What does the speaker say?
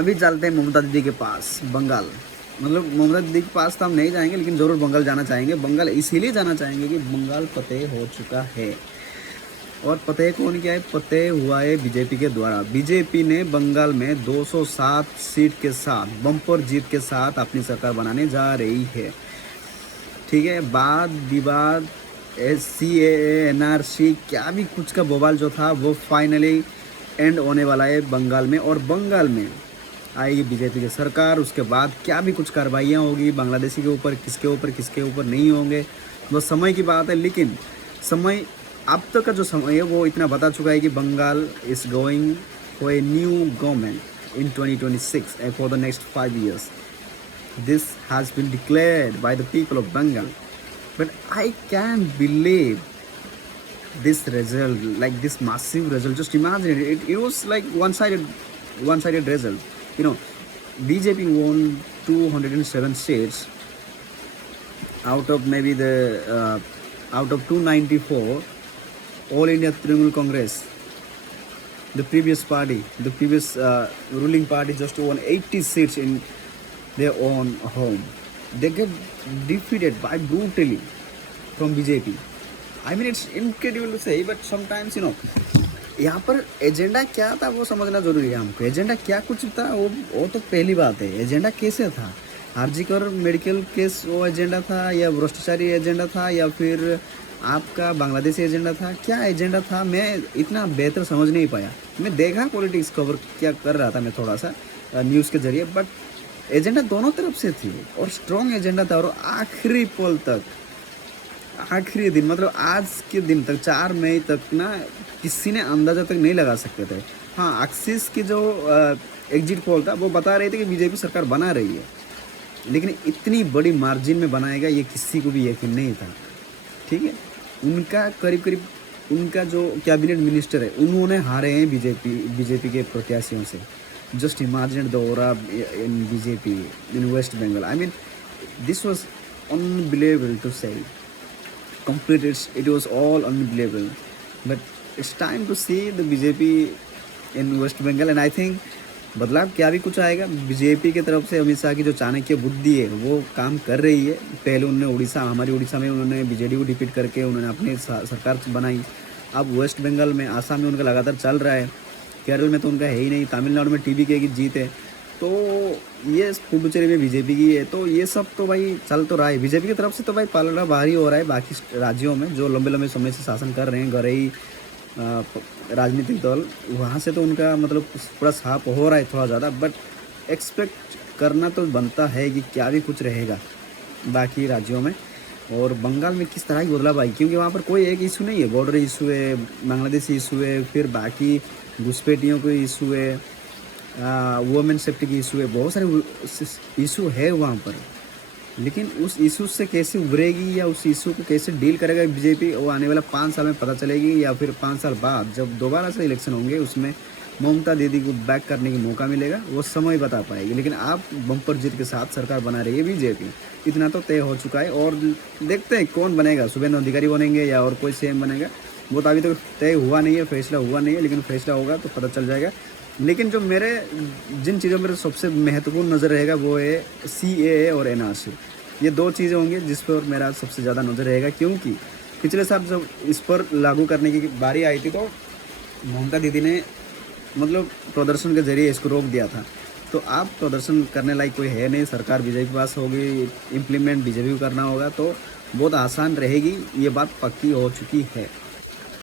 अभी चलते हैं ममता दीदी के पास बंगाल। मतलब ममता दीदी के पास तो हम नहीं जाएंगे, लेकिन ज़रूर बंगाल जाना चाहेंगे। बंगाल इसीलिए जाना चाहेंगे कि बंगाल फतेह हो चुका है। और फतेह कौन किया है? फतेह हुआ है बीजेपी के द्वारा। बीजेपी ने बंगाल में 207 सीट के साथ बम्पर जीत के साथ अपनी सरकार बनाने जा रही है। ठीक है, वाद विवाद CAA NRC क्या भी कुछ का बवाल जो था वो फाइनली एंड होने वाला है बंगाल में। और बंगाल में आएगी बीजेपी की सरकार। उसके बाद क्या भी कुछ कार्रवाइयाँ होगी बांग्लादेशी के ऊपर, किसके ऊपर नहीं होंगे, वो समय की बात है। लेकिन समय अब तक का जो समय है वो इतना बता चुका है कि Bengal is going for a new government in 2026 and for the next 5 years. This has been declared by the people of Bengal. But I can't believe this result, like this massive result. Just imagine it. It was like one-sided result. You know, BJP won 207 seats out of maybe the out of 294. All India Trinamool Congress, the previous ruling party, just won 80 seats in their own home. They get defeated by brutally from BJP. I mean, it's incredible to say, but sometimes यहाँ पर agenda क्या था वो समझना जरूरी है हमको। Agenda क्या कुछ था वो तो पहली बात है। एजेंडा कैसे था? आरजीकर मेडिकल केस वो एजेंडा था, या भ्रष्टाचारी एजेंडा था, या फिर आपका बांग्लादेशी एजेंडा था? क्या एजेंडा था मैं इतना बेहतर समझ नहीं पाया। मैं देखा पॉलिटिक्स कवर क्या कर रहा था मैं थोड़ा सा न्यूज़ के जरिए, बट एजेंडा दोनों तरफ से थी और स्ट्रॉन्ग एजेंडा था। और आखिरी पल तक, आखिरी दिन, मतलब आज के दिन तक 4 मई तक ना किसी ने अंदाज़ा तक नहीं लगा सकते थे। हाँ, एक्सिस की जो एग्जिट पोल था वो बता रहे थे कि बीजेपी सरकार बना रही है, लेकिन इतनी बड़ी मार्जिन में बनाएगा ये किसी को भी यकीन नहीं था। ठीक है, उनका करीब उनका जो कैबिनेट मिनिस्टर है उन्होंने हारे हैं बीजेपी के प्रत्याशियों से। Just imagine the aura in BJP in West Bengal. I mean this was unbelievable to say complete. It was all unbelievable, but it's time to see the BJP in West Bengal and I think बदलाव क्या भी कुछ आएगा। BJP की तरफ से अमित शाह की जो चाणक्य बुद्धि है वो काम कर रही है। पहले उन्होंने हमारी उड़ीसा में उन्होंने बीजेडी को डिफीट करके उन्होंने अपनी सरकार बनाई। अब वेस्ट बंगाल में, आसाम में उनका लगातार चल रहा है। केरल में तो उनका है ही नहीं। तमिलनाडु में TVK की जीत है। तो ये पुडुचेरी में बीजेपी की है। तो ये सब तो भाई चल तो रहा है। बीजेपी की तरफ से तो भाई पलड़ा भारी हो रहा है बाकी राज्यों में जो लंबे समय से शासन कर रहे हैं गरई राजनीतिक दल, वहाँ से तो उनका मतलब पूरा साफ हो रहा है थोड़ा ज़्यादा। बट एक्सपेक्ट करना तो बनता है कि क्या भी कुछ रहेगा बाकी राज्यों में। और बंगाल में किस तरह की बदलाव आई, क्योंकि वहाँ पर कोई एक इशू नहीं है। बॉर्डर इशू है, बांग्लादेशी इशू है, फिर बाकी घुसपैठियों को इशू है, वुमेन सेफ्टी की इशू है, बहुत सारे इशू है वहाँ पर। लेकिन उस इशू से कैसे उभरेगी या उस इशू को कैसे डील करेगा बीजेपी, वो आने वाला 5 साल में पता चलेगी। या फिर 5 साल बाद जब दोबारा से इलेक्शन होंगे उसमें ममता दीदी को बैक करने की मौका मिलेगा, वो समय बता पाएगी। लेकिन आप बम्पर जीत के साथ सरकार बना रही है बीजेपी, इतना तो तय हो चुका है। और देखते हैं कौन बनेगा, शुभेंदु अधिकारी बनेंगे या और कोई CM बनेगा, वो तो अभी तक तय हुआ नहीं है, फैसला हुआ नहीं है। लेकिन फैसला होगा तो पता चल जाएगा। लेकिन जो जिन चीज़ों में सबसे महत्वपूर्ण नज़र रहेगा वो है CAA और NRC। ये 2 चीज़ें होंगी जिस पर मेरा सबसे ज़्यादा नज़र रहेगा, क्योंकि पिछले साल जब इस पर लागू करने की बारी आई थी तो ममता दीदी ने मतलब प्रदर्शन के जरिए इसको रोक दिया था। तो आप प्रदर्शन करने लायक कोई है नहीं, सरकार बीजेपी के पास होगी, इम्प्लीमेंट बीजेपी को करना होगा, तो बहुत आसान रहेगी। ये बात पक्की हो चुकी है।